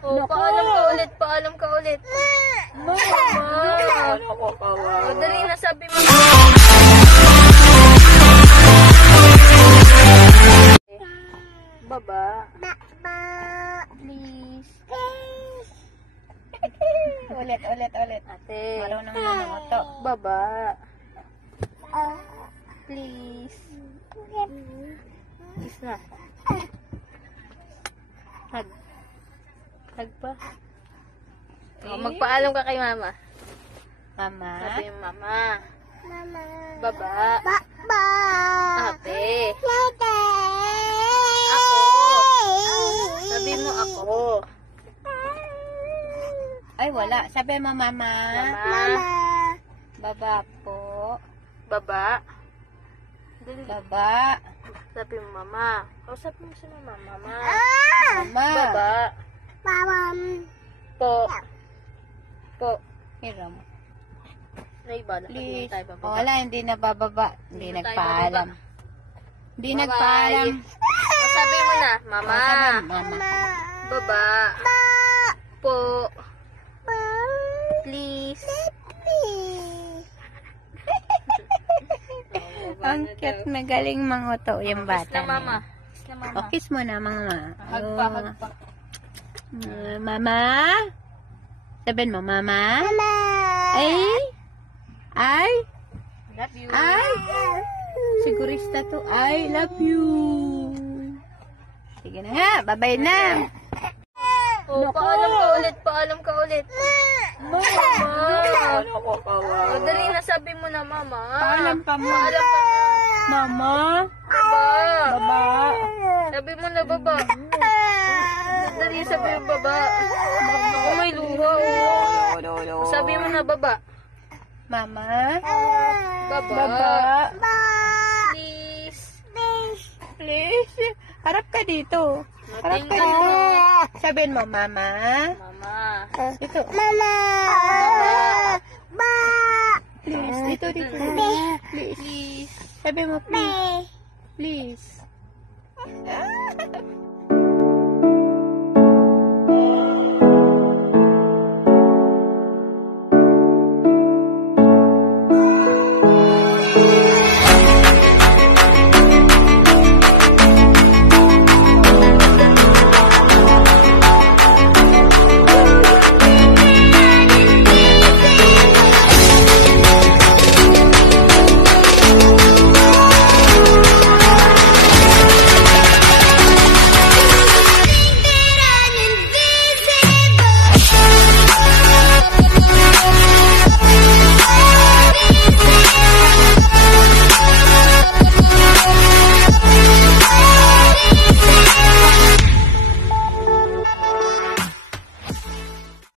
Oh, paalam ka ulit, paalam ka ulit. Mama! Madali na sabi mo. Baba. Please. Ulit. Ate. Marunong na nangoto. Baba. Please. Kiss na. Hug. Hug pa. Oh, magpaalam ka kay mama. Mama. Sabi mo, mama. Mama. Baba. Baba. Ate. Dede. Ako. Sabi mo ako. Ay, wala. Sabi mo, mama. Mama. Baba po. Baba. Dali. Baba. Sabi mo, mama. Kausapin mo si mama. Mama. Mama. Baba. Babam. Po. Po. Hiram. Naibala. Please. Tayo bababa. Wala, hindi na bababa. Hindi Hindi na tayo nagpaalam. Hindi Bye-bye. nagpaalam. O, sabi mo na. Mama. Sabi mo, mama. Baba. Po. Please. Ang cute na galing manguto yung Kiss bata. na mama. Kiss na mama. O, kiss mo na, mama. Hug pa, hug pa. Mama? Sabihin mo, mama? Mama. Ay? Love you. Ay? Sigurista to. I love you. Sige na nga, babay na. Oh, paalam ka ulit, paalam ka ulit. Mama! Madali na sabi mo na, mama. Paalam pa mo. Paalam ka na. Mama? Baba. Baba? Sabi mo na, baba. Madali sabi mo, baba. Ako may luha, oh. Sabi mo na, baba. Mama? Baba. Baba? Please. Please. Harap ka dito. Harap ka Natingnan dito. mo. Sabihin mo, mama. Mama. Dito. Mama. Ba. Please. Dito. Please. Please. Sabi mo, please. Please.